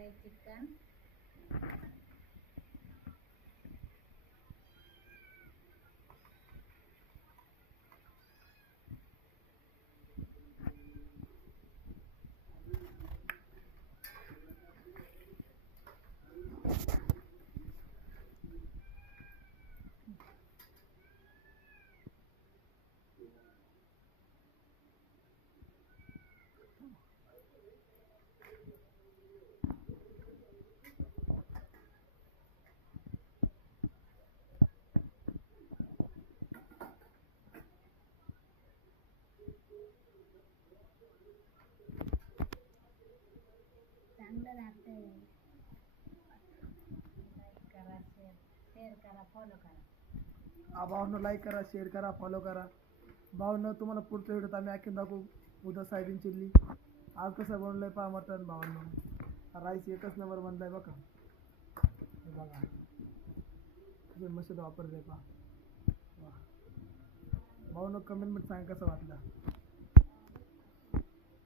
केलंय चिकन. चांगलं लागतंय. लाईक करा, शेअर करा, फॉलो करा. भावांनो लाईक करा, शेअर करा, फॉलो करा. भावांनो तुम्हाला पुढच्या व्हिडिओत आम्ही आणखीन दाखवू उद्या सोयाबीन चिल्ली. आज कसं बनवलंय पहा मटण. भावांनो राईस एकच नंबर बनलाय बघा. हे बघा किती मस्त वापरलंय पहा. भावांनो कमेंटमध्ये सांगा कसं वाटलं.